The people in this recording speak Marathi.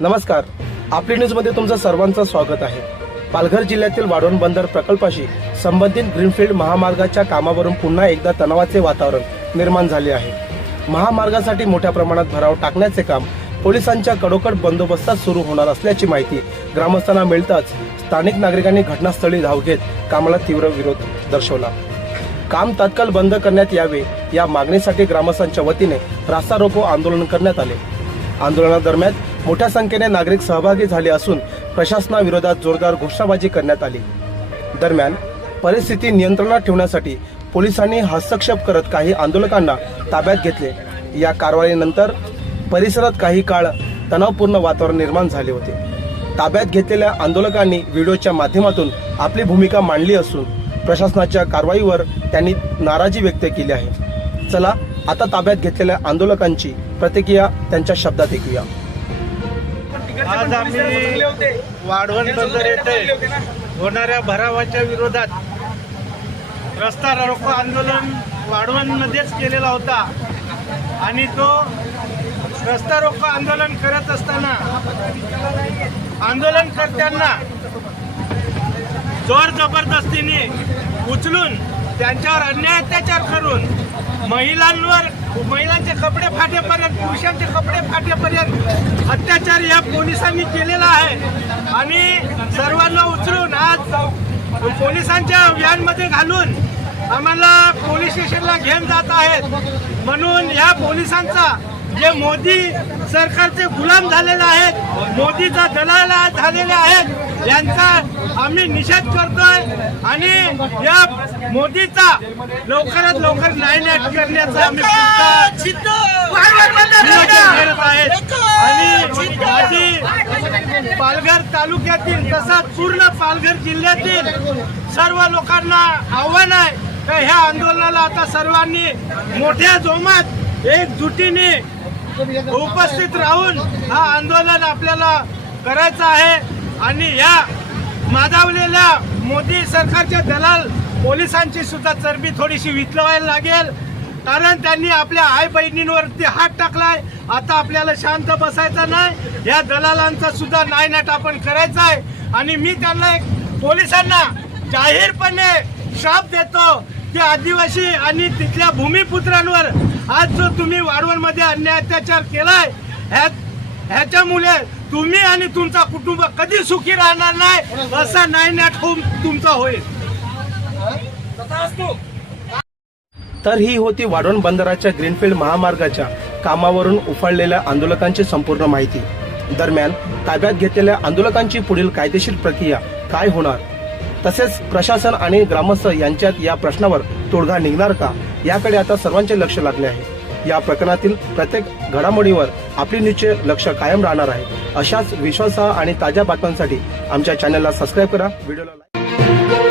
नमस्कार, आपली न्यूजमध्ये तुमचं सर्वांचं स्वागत आहे। पालघर जिल्ह्यातील वाढवण बंदर प्रकल्पाशी संबंधित ग्रीनफील्ड महामार्गाच्या कामावरून पुन्हा एकदा तणावाचे वातावरण निर्माण झाले आहे। महामार्गासाठी मोठ्या प्रमाणात भराव टाकण्याचे काम पोलिसांच्या कडोकड बंदोबस्तात सुरू होणार असल्याची माहिती ग्रामस्थांना मिळताच स्थानिक नागरिकांनी घटनास्थळी धाव घेत कामाला तीव्र विरोध दर्शवला। काम तात्काळ बंद करण्यात यावे या मागणीसाठी ग्रामस्थांच्या वतीने रास्ता रोको आंदोलन करण्यात आले। आंदोलनादरम्यान मोठ्या संख्येने नागरिक सहभागी झाले असून प्रशासनाविरोधात जोरदार घोषणाबाजी करण्यात आली। दरम्यान परिस्थिती नियंत्रणात ठेवण्यासाठी पोलिसांनी हस्तक्षेप करत काही आंदोलकांना ताब्यात घेतले। या कारवाईनंतर परिसरात काही काळ तणावपूर्ण वातावरण निर्माण झाले होते। ताब्यात घेतलेल्या आंदोलकांनी व्हिडिओच्या माध्यमातून आपली भूमिका मांडली असून प्रशासनाच्या कारवाईवर त्यांनी नाराजी व्यक्त केली आहे। चला आता ताब्यात घेतलेल्या आंदोलकांची प्रतिक्रिया त्यांच्या शब्दात ऐकूया। आज आम्ही वाढवण बंदर येथे होणाऱ्या भरावाच्या विरोधात रस्ता रोको आंदोलन वाढवणमध्येच केलेला होता आणि तो रस्ता रोको आंदोलन करत असताना आंदोलनकर्त्यांना जोर जबरदस्तीने उचलून त्यांच्यावर अन्याय अत्याचार करून महिलांचे कपडे फाटेपर्यंत पुरुषांचे कपडे फाटेपर्यंत अत्याचार या पोलिसांनी केलेला आहे आणि सर्वांना उचलून आज पोलिसांच्या व्हॅनमध्ये घालून आम्हाला पोलीस स्टेशनला घेऊन जात आहेत। म्हणून या पोलिसांचा जे मोदी सरकारचे गुलाम झालेले आहेत, मोदीचा दलाल झालेले आहेत, यांचा आम्ही निषेध करतोय आणि या मोदीचा लवकरात लवकर नायनाट करण्याचा आम्ही करत आहेत। आणि पालघर तालुक्यातील तसंच पूर्ण पालघर जिल्ह्यातील सर्व लोकांना आव्हान आहे की ह्या आंदोलनाला आता सर्वांनी मोठ्या जोमात एकजुटीने उपस्थित राहून हा आंदोलन आपल्याला करायचं आहे आणि या माधावलेल्या मोदी सरकारच्या दलाल पोलिसांची सुद्धा चरबी थोडीशी विचलवायला लागेल, कारण त्यांनी आपल्या आई बहिणींवरती हात टाकलाय। आता आपल्याला शांत बसायचं नाही, या दलालांचा सुद्धा नायनाट आपण करायचा आहे। आणि मी त्यांना पोलिसांना जाहीरपणे श्राप देतो की आदिवासी आणि तिथल्या भूमिपुत्रांवर आज जो तुम्ही वाढवणमध्ये अन्याय अत्याचार केलाय ह्याच्यामुळे तुम्ही आणि तुमचा कुटुंब कधी सुखी राहणार नाही, असा नायनाट होऊन तुमचा होईल। तर ही होती वाढवण बंदराच्या ग्रीनफील्ड महामार्गाच्या कामावरून उफाळलेल्या आंदोलकांची संपूर्ण माहिती। दरम्यान ताब्यात घेतलेल्या आंदोलकांची पुढील कायदेशीर प्रक्रिया काय होणार, तसेच प्रशासन आणि ग्रामस्थ यांच्यात या प्रश्नावर तोडगा निघणार का, याकडे आता सर्वांचे लक्ष लागले आहे। या प्रकरणातील प्रत्येक घडामोडीवर आपली न्यूजचे लक्ष कायम राहणार आहे। अशाच विश्वासार्ह आणि ताज्या बातम्यांसाठी आमच्या चॅनलला सबस्क्राईब करा, व्हिडिओला लाईक